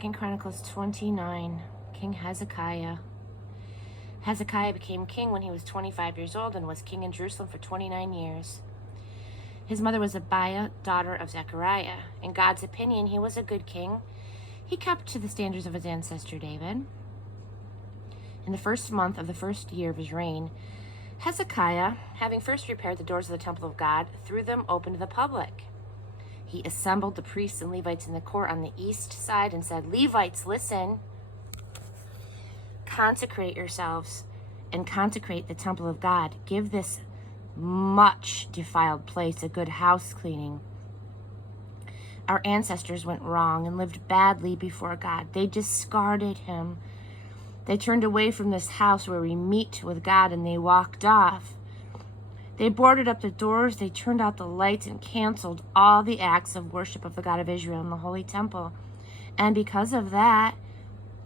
2 Chronicles 29, King Hezekiah. Hezekiah became king when he was 25 years old and was king in Jerusalem for 29 years. His mother was Abiah, daughter of Zechariah. In God's opinion, he was a good king. He kept to the standards of his ancestor David. In the first month of the first year of his reign, Hezekiah, having first repaired the doors of the temple of God, threw them open to the public. He assembled the priests and Levites in the court on the east side and said, "Levites, listen. Consecrate yourselves and consecrate the temple of God. Give this much defiled place a good house cleaning. Our ancestors went wrong and lived badly before God. They discarded him. They turned away from this house where we meet with God and they walked off. They boarded up the doors, they turned out the lights and canceled all the acts of worship of the God of Israel in the holy temple. And because of that,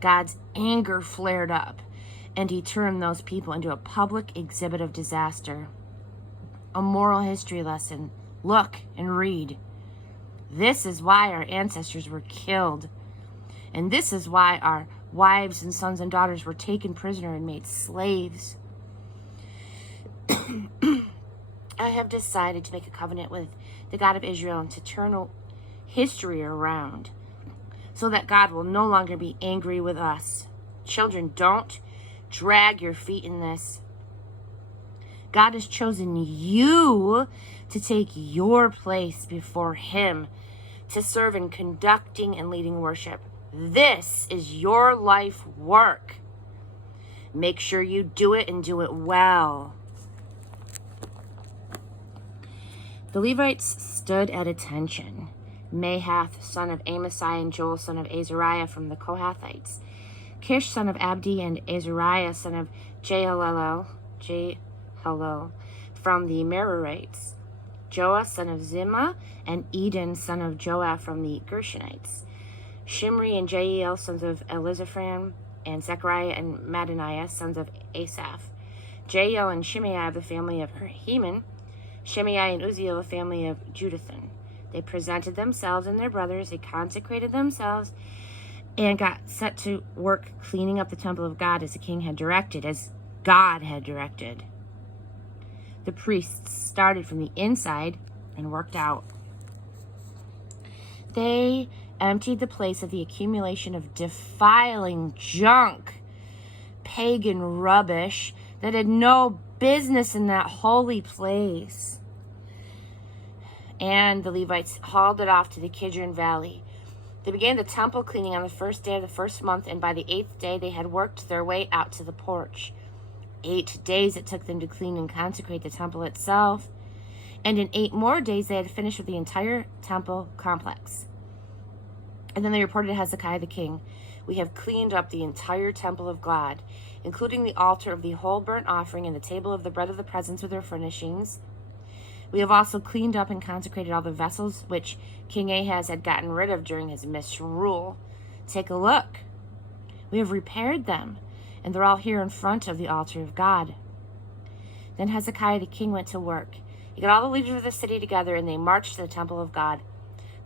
God's anger flared up and he turned those people into a public exhibit of disaster. A moral history lesson. Look and read. This is why our ancestors were killed. And this is why our wives and sons and daughters were taken prisoner and made slaves. I have decided to make a covenant with the God of Israel and to turn history around so that God will no longer be angry with us. Children, don't drag your feet in this. God has chosen you to take your place before him, to serve in conducting and leading worship. This is your life work. Make sure you do it and do it well." The Levites stood at attention. Mahath, son of Amasai, and Joel, son of Azariah from the Kohathites. Kish, son of Abdi, and Azariah, son of Jehalelel from the Merarites. Joah, son of Zimmah, and Eden, son of Joah from the Gershonites. Shimri and Jael, sons of Elizaphan, and Zechariah and Mattaniah, sons of Asaph. Jael and Shimei of the family of Heman. Shimei and Uzziel, the family of Jeduthun. They presented themselves and their brothers, they consecrated themselves, and got set to work cleaning up the temple of God as the king had directed, as God had directed. The priests started from the inside and worked out. They emptied the place of the accumulation of defiling junk, pagan rubbish that had no business in that holy place. And the Levites hauled it off to the Kidron Valley. They began the temple cleaning on the first day of the first month, and by the 8th day they had worked their way out to the porch. 8 days it took them to clean and consecrate the temple itself, and in 8 more days they had finished with the entire temple complex. And then they reported to Hezekiah the king, "We have cleaned up the entire temple of God, including the altar of the whole burnt offering and the table of the bread of the presence with their furnishings. We have also cleaned up and consecrated all the vessels which King Ahaz had gotten rid of during his misrule. Take a look. We have repaired them, and they're all here in front of the altar of God." Then Hezekiah the king went to work. He got all the leaders of the city together, and they marched to the temple of God.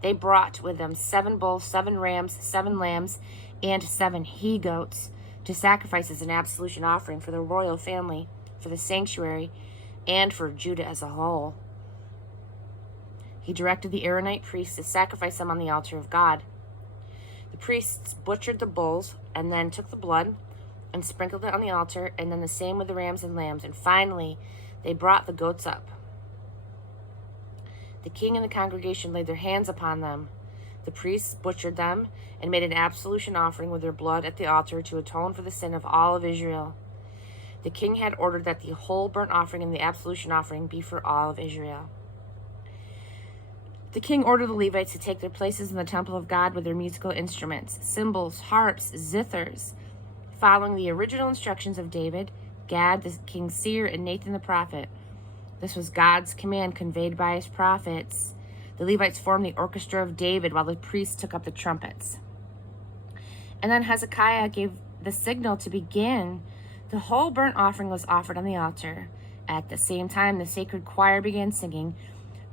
They brought with them 7 bulls, 7 rams, 7 lambs, and 7 he-goats to sacrifice as an absolution offering for the royal family, for the sanctuary, and for Judah as a whole. He directed the Aaronite priests to sacrifice them on the altar of God. The priests butchered the bulls and then took the blood and sprinkled it on the altar, and then the same with the rams and lambs. And finally, they brought the goats up. The king and the congregation laid their hands upon them. The priests butchered them and made an absolution offering with their blood at the altar to atone for the sin of all of Israel. The king had ordered that the whole burnt offering and the absolution offering be for all of Israel. The king ordered the Levites to take their places in the temple of God with their musical instruments, cymbals, harps, zithers, following the original instructions of David, Gad, the king's seer, and Nathan the prophet. This was God's command conveyed by his prophets. The Levites formed the orchestra of David while the priests took up the trumpets. And then Hezekiah gave the signal to begin. The whole burnt offering was offered on the altar. At the same time, the sacred choir began singing,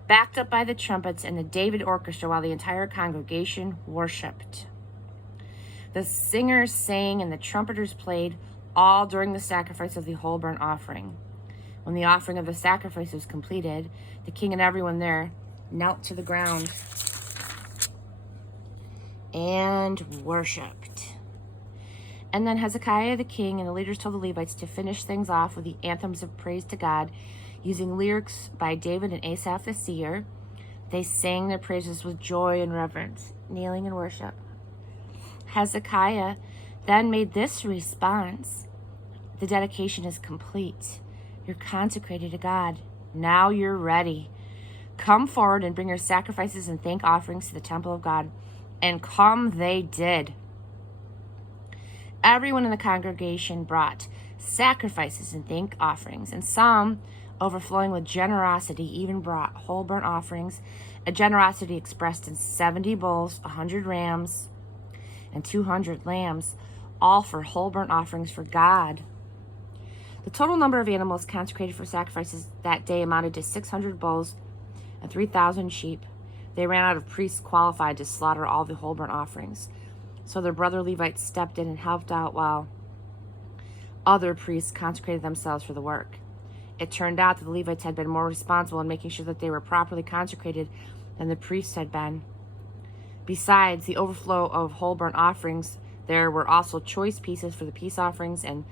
backed up by the trumpets and the David orchestra, while the entire congregation worshipped. The singers sang and the trumpeters played, all during the sacrifice of the whole burnt offering. When the offering of the sacrifice was completed, the king and everyone there knelt to the ground and worshipped. And then Hezekiah the king and the leaders told the Levites to finish things off with the anthems of praise to God, using lyrics by David and Asaph the seer. They sang their praises with joy and reverence, kneeling in worship. Hezekiah then made this response: the dedication is complete. You're consecrated to God. Now you're ready. Come forward and bring your sacrifices and thank offerings to the temple of God. And come they did. Everyone in the congregation brought sacrifices and thank offerings, and some, overflowing with generosity, even brought whole burnt offerings, a generosity expressed in 70 bulls, 100 rams, and 200 lambs, all for whole burnt offerings for God. The total number of animals consecrated for sacrifices that day amounted to 600 bulls and 3,000 sheep. They ran out of priests qualified to slaughter all the whole burnt offerings. So their brother Levites stepped in and helped out while other priests consecrated themselves for the work. It turned out that the Levites had been more responsible in making sure that they were properly consecrated than the priests had been. Besides the overflow of whole burnt offerings, there were also choice pieces for the peace offerings and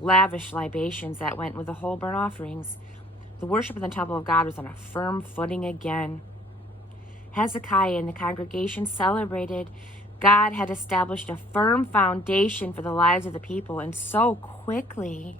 lavish libations that went with the whole burnt offerings. The worship in the temple of God was on a firm footing again. Hezekiah and the congregation celebrated. God had established a firm foundation for the lives of the people, and so quickly.